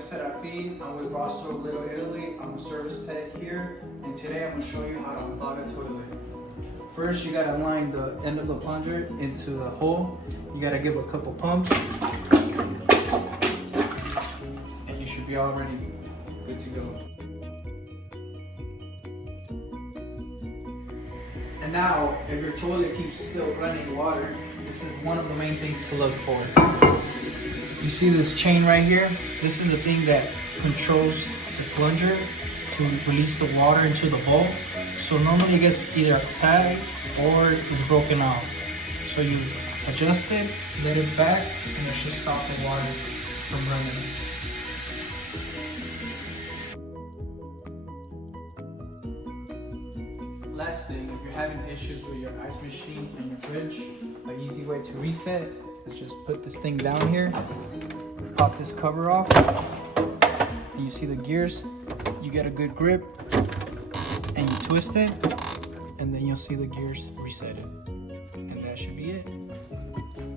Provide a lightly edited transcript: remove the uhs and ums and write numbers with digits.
name is Serafin. I'm with Broadstone, Little Italy. I'm a service tech here, and today I'm going to show you how to unclog a toilet. First, you got to line the end of the plunger into the hole. You got to give a couple pumps, and you should be already good to go. And now, if your toilet keeps still running water, this is one of the main things to look for. You see this chain right here? This is the thing that controls the plunger to release the water into the bowl. So normally it gets either tagged or is broken off. So you adjust it, let it back, and it should stop the water from running. Last thing, if you're having issues with your ice machine and your fridge, an easy way to reset is just put this thing down here, pop this cover off, and you see the gears. You get a good grip, and you twist it, and then you'll see the gears reset it. And that should be it.